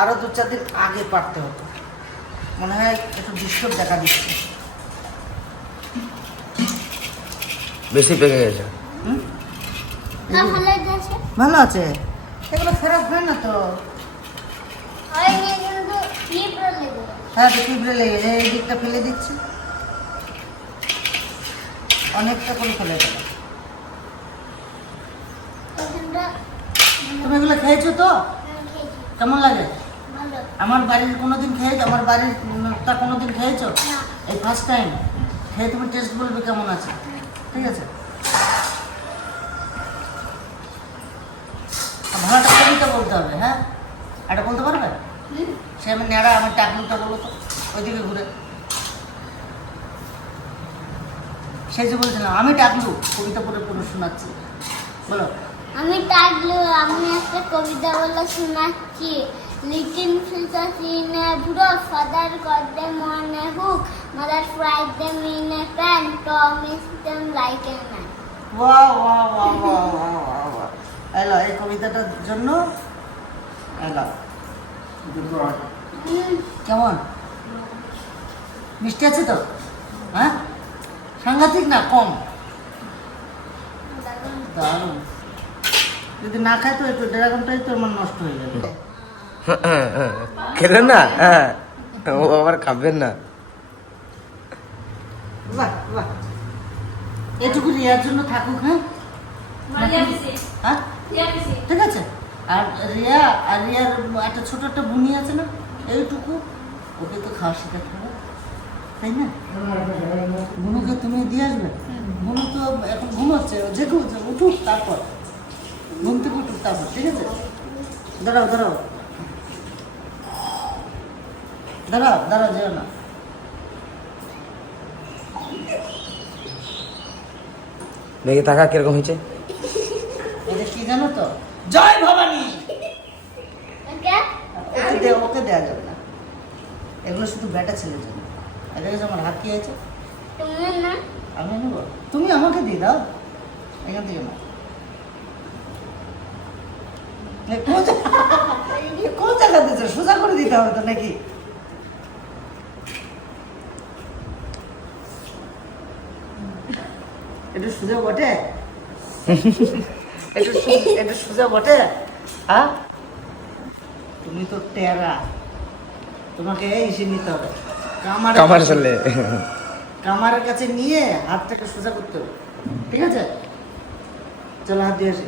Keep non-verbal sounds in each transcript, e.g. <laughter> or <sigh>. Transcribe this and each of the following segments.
আরও দু চার দিন আগে পারতে হতো। মনে হয় একটু ডিস্টার্ব দেখা দিচ্ছে। বেশি পেকে গেছে। ভালো আছে? এগুলো খারাপ হয় না তো? হ্যাঁ তো পিঁপড়ে লেগে যায় এই দিকটা ফেলে দিচ্ছি। অনেকটা করে ফেলে দেবে। তুমি এগুলো খেয়েছো তো? কেমন লাগে? আমার বাড়ির কোনোদিন খেয়েছো? আমার বাড়ির তা কোনোদিন খেয়েছো? এই ফার্স্ট টাইম খেয়ে তুমি টেস্ট বলবে কেমন আছে। ঠিক আছে? ভালোটা কবিতা বলতে হবে হ্যাঁ? এটা বলতে পারবে? সে আমি নেড়া আমার টাকলুটা বলো তো ওইদিকে ঘুরে। সেই যে বলছিলাম আমি টাকলু কবিতা পড়ে পড়ে শোনাচ্ছি। বলো। আমি টাকলু আমি একটা কবিতা বলে শোনাচ্ছি। Little fishes in a brook father caught them on a hook mother fried them in a pan promise them like a man ওয়া ওয়া ওয়া ওয়া ওয়া ওয়া এলো এই কবিতাটার জন্য এলো। কেমন? মিষ্টি আছে তো? হ্যাঁ? সাংঘাতিক না কম? দারুণ। যদি না খায় তো একটু ড্রাগনটাই তো আমার নষ্ট হয়ে যাবে। <laughs> খেলেন না হ্যাঁ। ও আবার খাবেন না বাহ বাহ। এটুকু রিয়ার জন্য থাকুক হ্যাঁ? হ্যাঁ? ঠিক আছে। আর রিয়া আর রিয়ার একটা ছোট একটা বুনি আছে না? এইটুকু। ওকে তো খাওয়া শেখাতে হবে। তাই না? বুনুকে তুমি দিয়ে আসবে? বুনু তো এখন ঘুমাচ্ছে। উঠছে, উঠুক তারপর। ঘুম থেকে উঠুক তারপর। ঠিক আছে? দাঁড়াও দাঁড়াও। দাঁড়াও দাঁড়াও যেও না। মেঘে থাকা কীরকম হয়েছে? এটা কি জানো তো? জয় ভবানী! ওকে? দে- ওকে দেওয়া যাবে না। এগুলো শুধু বেটা ছেলের জন্য। আর দেখেছ আমার হাত কি হয়েছে তুমি আমি নেব। তুমি আমাকে দিয়ে দাও। এখান থেকে না কোন জায়গা দিয়েছ <laughs> সোজা করে দিতে হবে তো নাকি? একটু সোজা বটে? একটু সু- একটু সোজা বটে? হ্যাঁ? তুমি তো টেরা। তোমাকে এসে নিতে হবে। কামার কামার চলে। কামারের কাছে নিয়ে হাতটাকে সোজা করতে হবে। ঠিক আছে? চলো হাত দিয়ে আসি।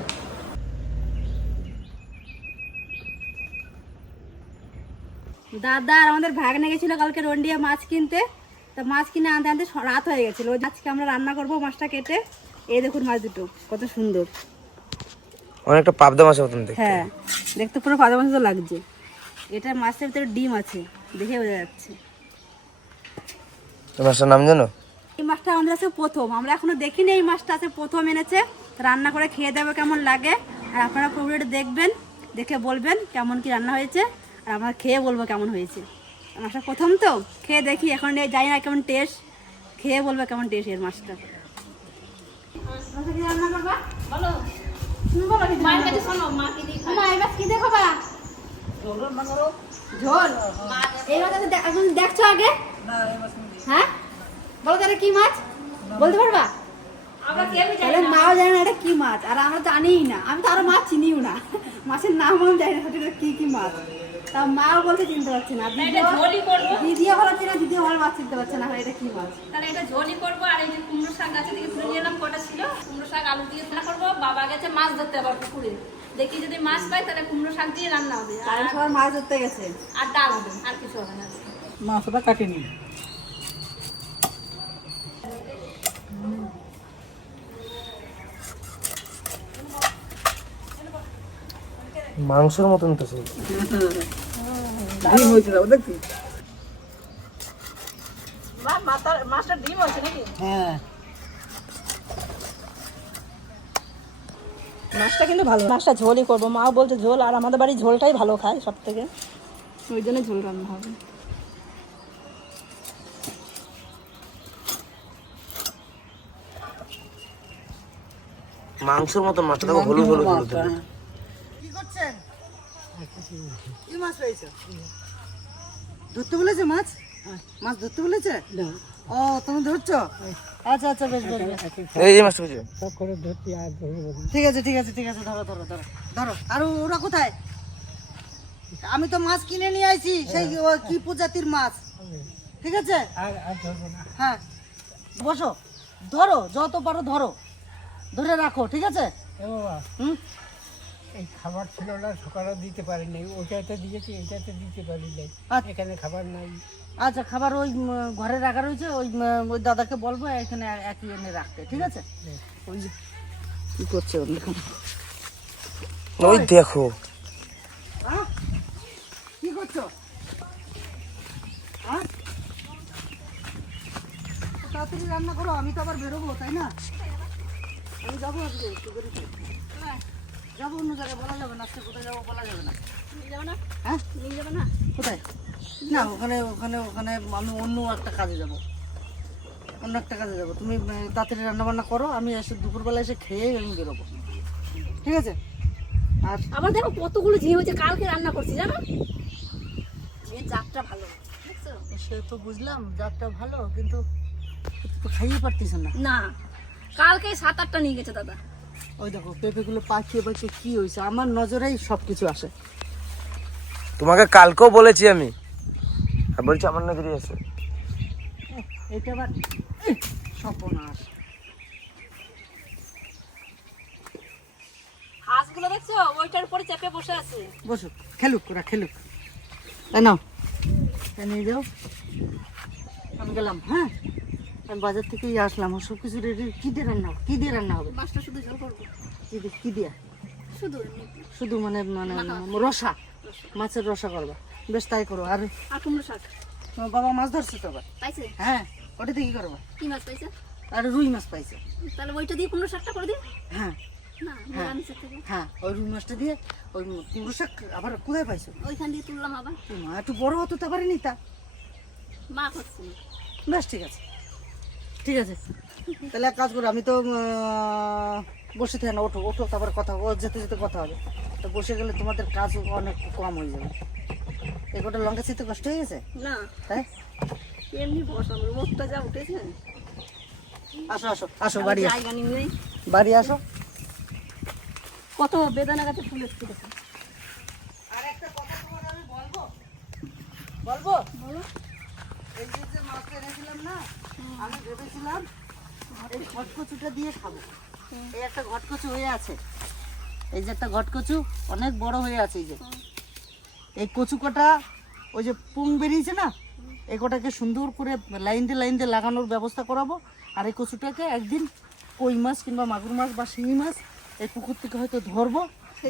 দাদা আর আমাদের ভাগনে গেছিল কালকে রন্ডিয়া মাছ কিনতে। তো মাছ কিনে আনতে আনতে রাত হয়ে গেছিল। আজকে আমরা রান্না করব মাছটা কেটে। এই দেখুন মাছ দুটো কত সুন্দর। অনেকটা পাবদা মাছের মতন দেখতে। হ্যাঁ দেখতে পুরো পাতা মাছ তো লাগছে। এটা মাছের ভিতরে ডিম আছে দেখে বোঝা যাচ্ছে। এই মাছটার নাম জানো? এই মাছটা আমাদের আছে প্রথম। আমরা এখনও দেখিনি এই মাছটা আছে প্রথম এনেছে। রান্না করে খেয়ে দেবে কেমন লাগে। আর আপনারা পুরোটা দেখবেন দেখে বলবেন কেমন কি রান্না হয়েছে। আর আমরা খেয়ে বলব কেমন হয়েছে। মাছটা প্রথম তো। খেয়ে দেখি এখন জানি না কেমন টেস্ট খেয়ে বলব কেমন টেস্ট এর মাছটা রান্না করবা বলো তুমি বলো কি মায়ের কাছে শোনো মা কি দিয়ে মা এবার কি দেখো বা ঝোল? এখন দেখছ আগে? হ্যাঁ? বলো তাহলে কি মাছ? বলতে পারবা? তাহলে মাও জানে না এটা কি মাছ আর আমরা জানিই না। আমি তো আরও মাছ চিনিও না। মাছের নাম আমি জানি না কি কি মাছ। তা মাও বলতে চিনতে পারছে না। দিদিও- দিদিও ভালো চিনে দিদিও ভালো মাছ চিনতে পারছে না এটা কি মাছ? তাহলে এটা ঝোলই করব আর এই যে কুমড়ো শাক গাছে থেকে তুলে নিয়ে এলাম কটা ছিল? কুমড়ো শাক আলু দিয়ে রান্না করব বাবা গেছে মাছ ধরতে আবার পুকুরে। দেখি যদি মাছ পাই তাহলে কুমড়ো শাক দিয়ে রান্না হবে। আর সবার মাছ ধরতে গেছে। আর ডাল হবে আর কিছু হবে না। মাছটা কাটিনি মাংসের মতন তো সেই ডিম হয়েছে দেখি হ্যাঁ। মাছটা কিন্তু ভালো। মাছটা ঝোলই করব। মাও বলছে ঝোল আর আমাদের বাড়ি ঝোলটাই ভালো খায় সব থেকে ওই জন্য ঝোল রান্না হবে। মাংসের মতো মাছটা দেখো হলুদ হলুদ হলুদ। কি মাছ পেয়েছ ধরতে বলেছে মাছ? মাছ ধরতে বলেছে? ও তুমি ধরছো? আচ্ছা আচ্ছা বেশ। এই ঠিক আছে ঠিক আছে ঠিক আছে ধরো ধরো ধরো ধরো। আর ওরা কোথায়? আমি তো মাছ কিনে নিয়ে আইছি সেই কি প্রজাতির মাছ? ঠিক আছে? হ্যাঁ। বসো। ধরো যত পারো ধরো। ধরে রাখো ঠিক আছে? হুম? এই খাবার ছিল না সকালে দিতে পারি পারিনি। ওটাতে দিয়েছি এটাতে দিতে পারি নাই আচ্ছা। এখানে খাবার নাই। আচ্ছা খাবার ওই ঘরে রাখা রয়েছে ওই ওই দাদাকে বলব এখানে একই এনে রাখতে ঠিক আছে? ওই যে কি করছে ওই দেখো। হ্যাঁ? কি করছ? হ্যাঁ? তাড়াতাড়ি রান্না করো আমি তো আবার বেরোবো তাই না? আমি যাব আজকে একটু বেরোতে। যাব অন্য জায়গায় বলা যাবে না আজকে কোথায় যাব বলা যাবে না। নিয়ে যাব না? হ্যাঁ? নিয়ে যাব না? কোথায়? না ওখানে ওখানে ওখানে আমি অন্য একটা কাজে যাব। অন্য একটা কাজে যাব। তুমি তাড়াতাড়ি রান্না বান্না করো আমি এসে দুপুরবেলা এসে খেয়ে আমি বেরোবো। ঠিক আছে? আর আবার দেখো কতগুলো ঝিঙে হয়েছে কালকে রান্না করছি জানো? জাতটা ভালো সে তো বুঝলাম জাতটা ভালো কিন্তু খাইয়ে পারতিস না। না কালকে সাত আটটা নিয়ে গেছে দাদা। ওই দেখো পেঁপেগুলো পাকিয়ে পাকিয়ে কি হয়েছে? আমার নজরেই সব কিছু আসে। তোমাকে কালকেও বলেছি আমি। আর বলছি আমার নজরে আছে এটা আবার সর্বনাশ। হাঁসগুলো দেখছ? ওইটার উপরে চেপে বসে আছে। বসো খেলুক ওরা খেলুক। তাই নাও নিয়ে যাও। আমি গেলাম হ্যাঁ? আমি বাজার থেকেই আসলাম সব কিছু রেডি কী দিয়ে রান্না হবে? কী দিয়ে রান্না হবে? মাছটা শুধু ঝোল করব। কী দিয়ে কী দিয়ে? শুধু শুধু মানে মানে রসা। মাছের রসা করবা। বেশ তাই করো। আর আর কুমড়ো শাক? তোমার বাবা মাছ ধরছে তো আবার? পাইছে? হ্যাঁ ওটা দিয়ে কী করবা? কি মাছ পাইছে? আর রুই মাছ পাইছে। তাহলে ওইটা দিয়ে কুমড়ো শাকটা করে দিই হ্যাঁ। থেকে হ্যাঁ। ওই রুই মাছটা দিয়ে ওই কুমড়ো শাক আবার কোথায় পাইছো? ওইখান দিয়ে তুললাম আবার। একটু বড় হতো তা পারেনি তা? মা করছে। বেশ ঠিক আছে। ঠিক আছে। তাহলে এক কাজ করো আমি তো বসে থাকি না ওঠো ওঠো তারপর কথা ও যেতে যেতে কথা হবে। তো বসে গেলে তোমাদের কাজ অনেক কম হয়ে যাবে। এই গোটা লঙ্কা চিতে কষ্ট হয়ে গেছে? না। তাই এমনি বসাবো রোদটা যা উঠেছে। আসো আসো আসো বাড়ি আসো। বাড়ি আসো। কত বেদানা গাছে ফুল এসছে আর একটা কথা তোমার আমি বলব? বলব? বলো। এই যে যে মাছটা আমি ভেবেছিলাম এই ঘটকচুটা দিয়ে খাব। এই একটা ঘটকচু হয়ে আছে। এই যে একটা ঘটকচু, অনেক বড় হয়ে আছে এই যে। এই কচু কটা, ওই যে পুং বেরিয়েছে না, এই কটাকে সুন্দর করে লাইন দিয়ে লাইন দিয়ে লাগানোর ব্যবস্থা করাবো। আর এই কচুটাকে একদিন কই মাছ কিংবা মাগুর মাছ বা শিঙি মাছ এই পুকুর থেকে হয়তো ধরবো,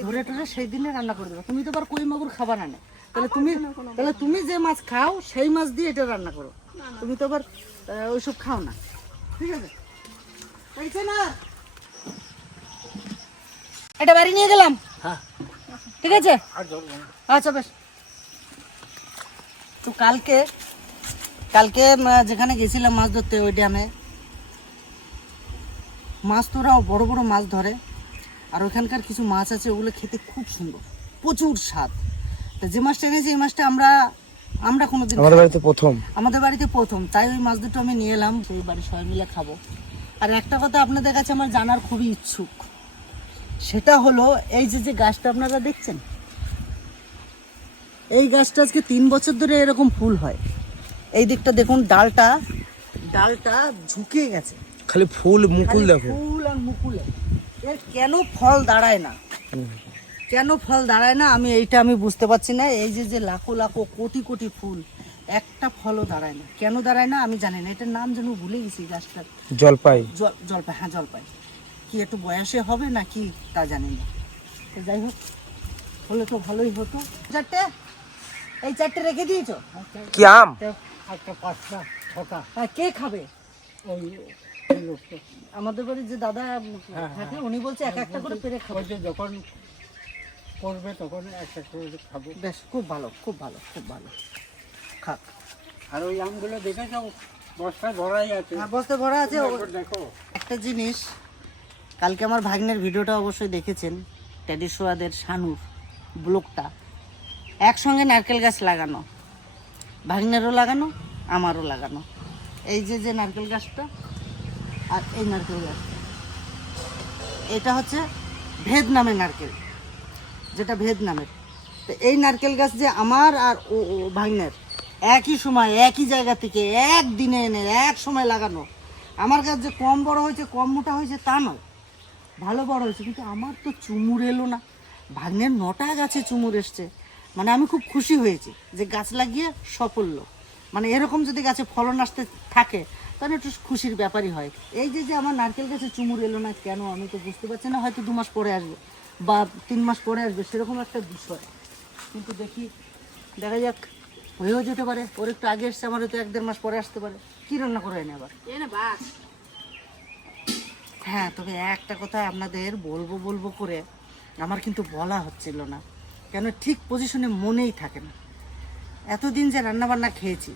ধরে টরে সেই দিনে রান্না করে দেবো। তুমি তো আবার কই মাগুর খাবার না না তাহলে তুমি তাহলে তুমি যে মাছ খাও সেই মাছ দিয়ে এটা রান্না করো। তুমি তো আবার ওইসব খাও না। ঠিক আছে? এটা বাড়ি নিয়ে গেলাম। ঠিক আছে? আচ্ছা বেশ। তো কালকে কালকে যেখানে গেছিলাম মাছ ধরতে ওই ড্যামে। মাছ তো ওরা বড় বড় মাছ ধরে। আর ওখানকার কিছু মাছ আছে ওগুলো খেতে খুব সুন্দর। প্রচুর স্বাদ। যে মাছটা এনেছি এই মাছটা আমরা আমরা কোনোদিন আমাদের বাড়িতে প্রথম। আমাদের বাড়িতে প্রথম তাই ওই মাছ দুটো আমি নিয়ে এলাম সেই বাড়ির সবাই মিলে খাব। আর একটা কথা আপনাদের কাছে আমার জানার খুবই ইচ্ছুক। সেটা হলো এই যে যে গাছটা আপনারা দেখছেন এই গাছটা আজকে তিন বছর ধরে এরকম ফুল হয়। এই দিকটা দেখুন ডালটা ডালটা ঝুঁকে গেছে। খালি ফুল মুকুল দেখো। ফুল আর মুকুলে। এর কেন ফল দাঁড়ায় না? কেন ফল দাঁড়ায় না? আমি এইটা আমি বুঝতে পারছি না। এই যে যে লাখো লাখো কোটি কোটি ফুল একটা ফলও দাঁড়ায় না। কেন দাঁড়ায় না? আমি জানি না। এটার নাম যেন ভুলে গেছি গাছটার জলপাই। জলপাই হ্যাঁ জলপাই। কি একটু বয়সে হবে না কি তা জানি না। যাই হোক হলে তো ভালোই হতো। চারটে? এই চারটে রেখে দিয়েছ? কি আম? একটা পাঁচটা ছটা। হ্যাঁ কে খাবে? ওই আমাদের বাড়ির যে দাদা থাকে উনি বলছে এক একটা করে পেরে খাবে। যখন করবে তখন একটা করে খাব। বেশ খুব ভালো খুব ভালো খুব ভালো। খাক। আর ওই আমগুলো দেখেছ? বস্তায় ভরাই আছে। হ্যাঁ বস্তে ভরা আছে। দেখো। একটা জিনিস কালকে আমার ভাগ্নের ভিডিওটা অবশ্যই দেখেছেন। ট্যাডি সোয়াদের শানুর ব্লগটা একসঙ্গে নারকেল গাছ লাগানো। ভাগ্নেরও লাগানো আমারও লাগানো। এই যে যে নারকেল গাছটা আর এই নারকেল গাছটা। এটা হচ্ছে ভেদ নামে নারকেল। যেটা ভেদ নামের। তো এই নারকেল গাছ যে আমার আর ও ভাগ্নের, একই সময়, একই জায়গা থেকে এক দিনে এনে, এক সময় লাগানো। আমার গাছ যে কম বড় হয়েছে, কম মোটা হয়েছে, তা নয়। ভালো বড় হয়েছে, কিন্তু আমার তো চুমুর এলো না। ভাগ্নের নটা গাছে চুমুর এসছে। মানে আমি খুব খুশি হয়েছি যে গাছ লাগিয়ে সফল্য মানে এরকম যদি গাছে ফলন আসতে থাকে, তাহলে একটু খুশির ব্যাপারই হয়। এই যে যে আমার নারকেল গাছে চুমুর এলো না কেন, আমি তো বুঝতে পারছি না, হয়তো দু মাস পরে আসবে। বা তিন মাস পরে আসবে সেরকম একটা বিষয়। কিন্তু দেখি দেখা যাক হয়েও যেতে পারে। ওর একটু আগে এসছে আমার হয়তো এক দেড় মাস পরে আসতে পারে। কী রান্না করে এনে আবার? হ্যাঁ তবে একটা কথা আপনাদের বলব বলব করে আমার কিন্তু বলা হচ্ছিল না। কেন ঠিক পজিশনে মনেই থাকে না। এতদিন যে রান্নাবান্না খেয়েছি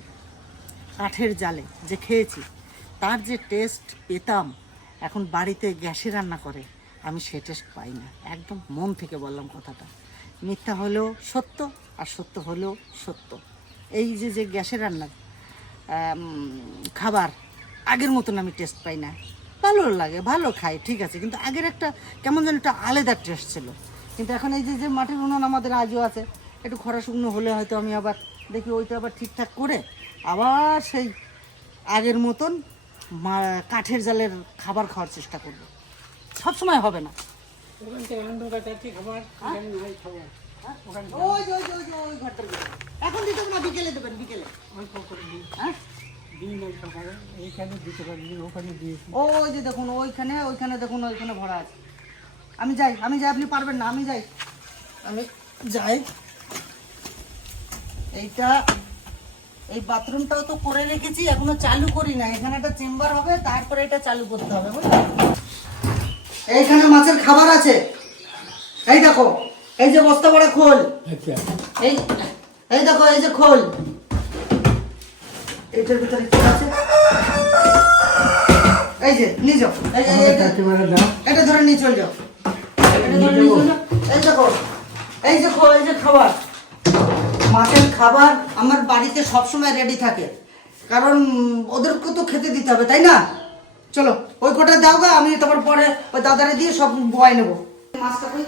কাঠের জালে যে খেয়েছি তার যে টেস্ট পেতাম এখন বাড়িতে গ্যাসে রান্না করে। আমি সে টেস্ট পাই না। একদম মন থেকে বললাম কথাটা। মিথ্যা হলেও সত্য আর সত্য হলেও সত্য। এই যে যে গ্যাসের রান্নার খাবার, আগের মতন আমি টেস্ট পাই না। ভালো লাগে, ভালো খাই, ঠিক আছে। কিন্তু আগের একটা কেমন যেন একটা আলাদা টেস্ট ছিল। কিন্তু এখন এই যে যে মাটির উনুন আমাদের আজও আছে, একটু খরা শুকনো হলে হয়তো আমি আবার দেখি ওইটা আবার ঠিকঠাক করে আবার সেই আগের মতন কাঠের জালের খাবার খাওয়ার চেষ্টা করব। সব সময় হবে না। এখানে দিতে না, বিকেলে দেবেন, বিকেলে। হ্যাঁ? ওই যে দেখুন, ওইখানে ওইখানে দেখুন, ওইখানে ভরা আছে। আমি যাই আমি যাই, আপনি পারবেন না, আমি যাই। আমি যাই। এইটা, এই বাথরুমটাও তো করে রেখেছি, এখনও চালু করি না এখানে একটা চেম্বার হবে, তারপরে এটা চালু করতে হবে, বুঝলেন? এইখানে মাছের খাবার আছে। এই দেখো এই যে বস্তা বড় খোল। আচ্ছা। এই এই দেখো এই যে খোল। এটার ভিতরে কি আছে? এই যে নিয়ে যাও। এটা ধরে নিয়ে চল যাও। এটা ধরে নিয়ে চল এই দেখো এই যে খো- এই যে খাবার। মাছের খাবার আমার বাড়িতে সবসময় রেডি থাকে। কারণ ওদেরকে তো খেতে দিতে হবে তাই না? চলো ওই কটা দাও গা আমি তারপর পরে ওই দাদারে দিয়ে সব বয় নেব। মাছটা কই?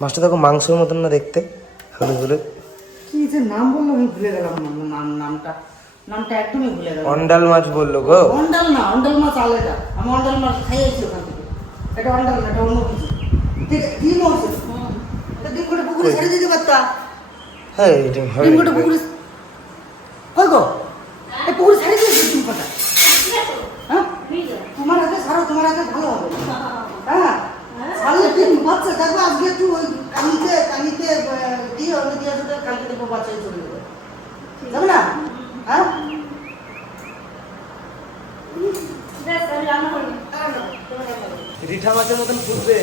মাছটা দেখো মাংসের মতন না দেখতে হলুদ হলুদ কি যে নাম বলল আমি ভুলে গেলাম নাম- নাম নামটা। নামটা একদমই ভুলে গেলাম। অন্ডাল মাছ বলল গো। অন্ডাল না অন্ডাল মাছ আলাদা। আমি অন্ডাল মাছ খাইয়েছি ওখান থেকে। এটা অন্ডাল না এটা অন্য কিছু। ডিম ডিম করে পুকুরে ছেড়ে দিতে পারতা? হ্যাঁ ডিম করে পুকুরে কই গো এই পুকুরে ছেড়ে দিয়েছি ডিম কটা হ্যাঁ তোমার হাতে ছাড়ো তোমার হাতে ভালো হবে হ্যাঁ ছাড়লে ডিম বাচ্চা দেখো আজকে একটু ওই কানিতে কানিতে আহ, দিয়ে ওগুলো দিয়ে আসলে দেখব চলে যাবে যাবে না? হ্যাঁ? রিঠা মাছের মতন ফুটবে।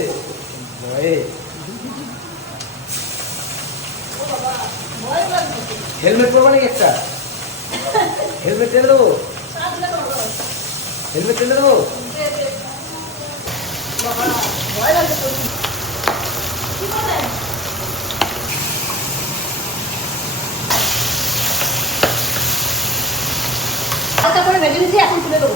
হেলমেট পরবো নাকি একটা? হেলমেট টেনে দেবো? হেলমেট টেনে দেবো? হালকা করে ভেজে নিচ্ছি এখন তুলে দেবো।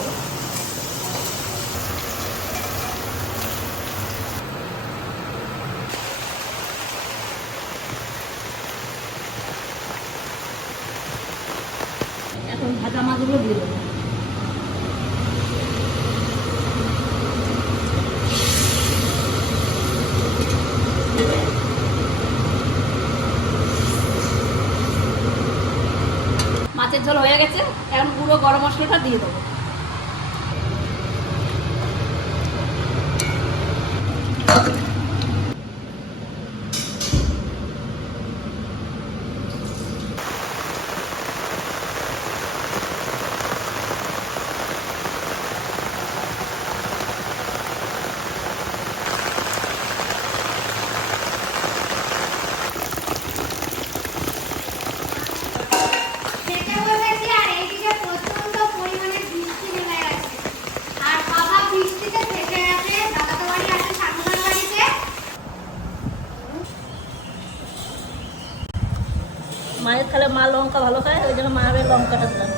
মাছের ঝোল হয়ে গেছে। এখন গুঁড়ো গরম মশলাটা দিয়ে দেবো খেতে বসেছি আর এইদিকে প্রচণ্ড পরিমাণে বৃষ্টি মায়ের খেলে মা লঙ্কা ভালো খায় ওই জন্য মায়ের লঙ্কাটা দিলাম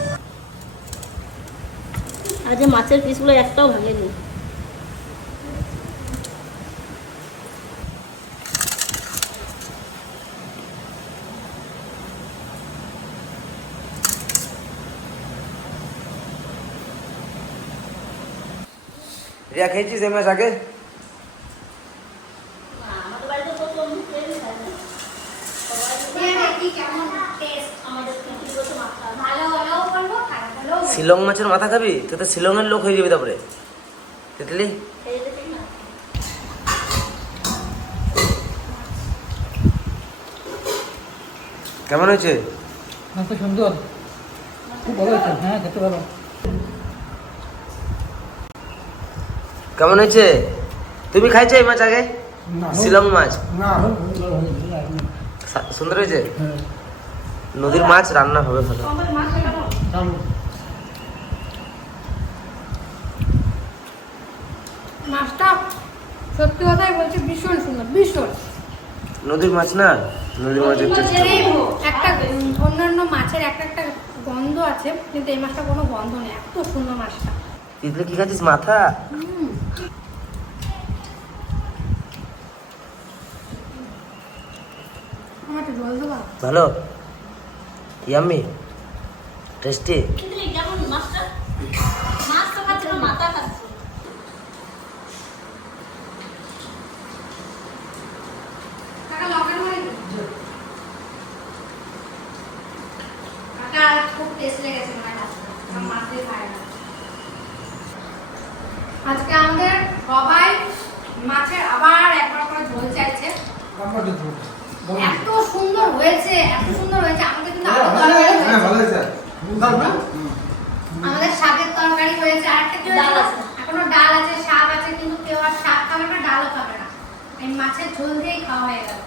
আর যে মাছের পিসগুলো একটাও ভাঙেনি। রিয়া খেয়েছিস এই মাছ আগে আমাদের বাড়িতে প্রথম ট্রেন খায় না আমাদের পিসি বসে মাছ খায়। ভালো হলেও বলব খারাপ হলেও বলব। শিলং মাছের মাথা খাবি? তুই তো শিলংয়ের লোক হয়ে যাবি তারপরে। তিতলি কেমন হয়েছে? মাছ সুন্দর। খুব ভালো হয়েছে। হ্যাঁ খেতে ভালো। কেমন হয়েছে? তুমি খাইছো এই মাছ আগে? শিলং মাছ? সুন্দর হয়েছে? নদীর মাছ রান্না হবে ভালো মাছটা সত্যি কথাই বলছি ভীষণ সুন্দর ভীষণ। নদীর মাছ না? নদীর মাছের একটা অন্যান্য মাছের একটা একটা গন্ধ আছে কিন্তু এই মাছটা কোনো গন্ধ নেই এত সুন্দর মাছটা। তিতলি কি খাচ্ছিস মাথা? ভালো? ইয়াম্মি? টেস্টি? কিন্তু এই কেমন মাছটা মাছ তো খাচ্ছে না মাথা খাচ্ছে কাকা লঙ্কার মারি কাকা মনে হয় আমার খায় না। আজকে আমাদের সবাই মাছের আবার একবার করে ঝোল চাইছে। এত সুন্দর হয়েছে এত সুন্দর হয়েছে। আমাদের কিন্তু আরও আমাদের শাকের তরকারি হয়েছে আর একটা ডাল আছে। এখনও ডাল আছে শাক আছে কিন্তু কেউ আর শাক খাবে না ডালও খাবে না। এই মাছের ঝোল দিয়েই খাওয়া হয়ে গেল।